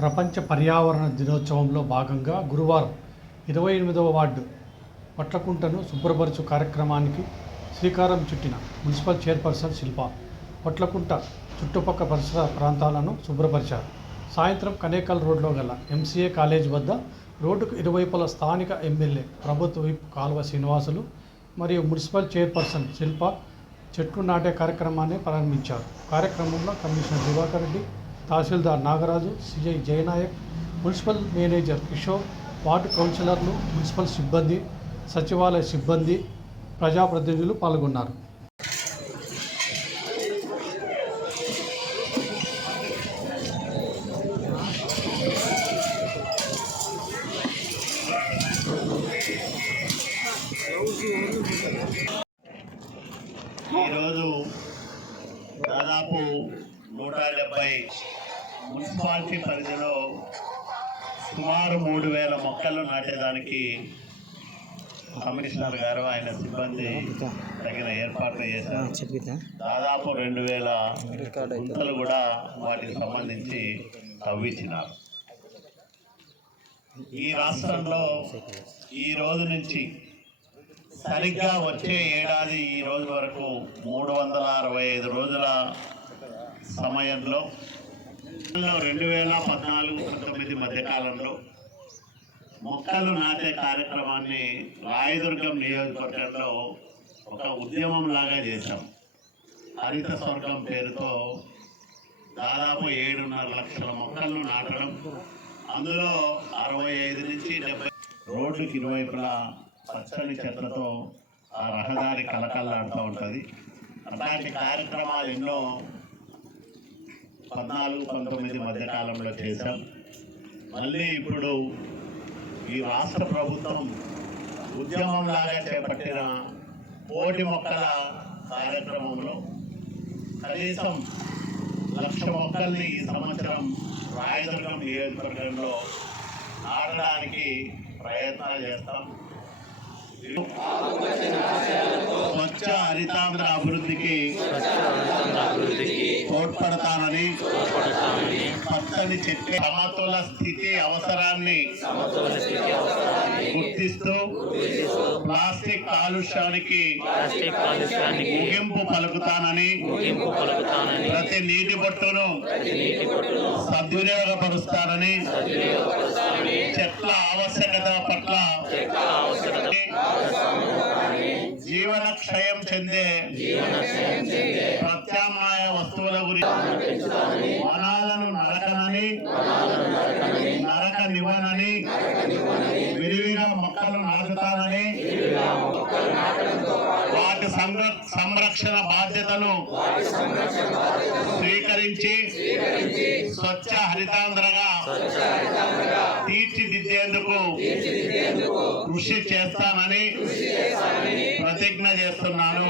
ప్రపంచ పర్యావరణ దినోత్సవంలో భాగంగా గురువారం ఇరవై ఎనిమిదవ వార్డు పొట్లకుంటను శుభ్రపరచు కార్యక్రమానికి శ్రీకారం చుట్టిన మున్సిపల్ చైర్పర్సన్ శిల్ప పొట్లకుంట చుట్టుపక్కల పరిసర ప్రాంతాలను శుభ్రపరిచారు. సాయంత్రం కనేకల్ రోడ్లో గల ఎంసీఏ కాలేజ్ వద్ద రోడ్డుకు ఇరువైపుల స్థానిక ఎమ్మెల్యే ప్రభుత్వ విప్ కాల్వ శ్రీనివాసులు మరియు మున్సిపల్ చైర్పర్సన్ శిల్ప చెట్లు నాటే కార్యక్రమాన్ని ప్రారంభించారు. కార్యక్రమంలో కమిషనర్ దివాకర్ రెడ్డి తహసీల్దార్ Nagaraju CI Jayanayak municipal manager Kishore ward కౌన్సిలర్లు మున్సిపల్ సిబ్బంది సచివాలయ సిబ్బంది ప్రజాప్రతినిధులు పాల్గొన్నారు. ఈరోజు దాదాపు నూట డెబ్బై మున్సిపాలిటీ పరిధిలో సుమారు మూడు వేల మొక్కలు నాటేదానికి కమిషనర్ గారు ఆయన సిబ్బంది తగిన ఏర్పాట్లు చేశారు. దాదాపు రెండు వేల గుంతలు కూడా వాటికి సంబంధించి తవ్వించినారు. ఈ రాష్ట్రంలో ఈ రోజు నుంచి సరిగ్గా వచ్చే ఏడాది ఈ రోజు వరకు మూడు వందల అరవై ఐదు రోజుల సమయంలో రెండు వేల పద్నాలుగు పంతొమ్మిది మధ్యకాలంలో మొక్కలు నాటే కార్యక్రమాన్ని రాయదుర్గం నియోజకవర్గంలో ఒక ఉద్యమం లాగా చేశాం. హరిత స్వర్గం పేరుతో దాదాపు ఏడున్నర లక్షల మొక్కలను నాటడం అందులో అరవై ఐదు నుంచి డెబ్బై రోడ్లకు ఇరువైపులా పచ్చని చెట్లతో ఆ రహదారి కలకల్లాడుతూ ఉంటుంది. అలాంటి కార్యక్రమాలు ఎన్నో పద్నాలుగు పంతొమ్మిది మధ్య కాలంలో చేశాం. మళ్ళీ ఇప్పుడు ఈ రాష్ట్ర ప్రభుత్వం ఉద్యమంలాగా చేపట్టిన కోటి మొక్కల కార్యక్రమంలో కనీసం లక్ష మొక్కల్ని ఈ సంవత్సరం రాయదుర్గం నియోజకవర్గంలో నాటడానికి ప్రయత్నాలు చేస్తాం. స్వచ్ఛ హరితాంధ్ర అభివృద్ధికి తోడ్పడతానని పచ్చని చెట్టు సమతుల స్థితి అవసరాన్ని గుర్తిస్తూ ప్లాస్టిక్ కాలుష్యానికి ముగింపు పలుకుతానని ముగింపు పలుకుతానని ప్రతి నీటి బొట్టును సద్వినియోగపరుస్తానని చెట్ల ఆవశ్యకత పట్ల జీవన క్షయం చెందే ప్రత్యామ్నాయ వస్తువుల గురించి వనాలను నరకనని నరక నివనని విరివిగా మొక్కలు నాటుతానని వాటి సంర- సంరక్షణ బాధ్యతను స్వీకరించి స్వచ్ఛ హరితాంధ్రగా తీర్చిదిద్దేందుకు కృషి చేస్తానని ప్రతిజ్ఞ చేస్తున్నాను.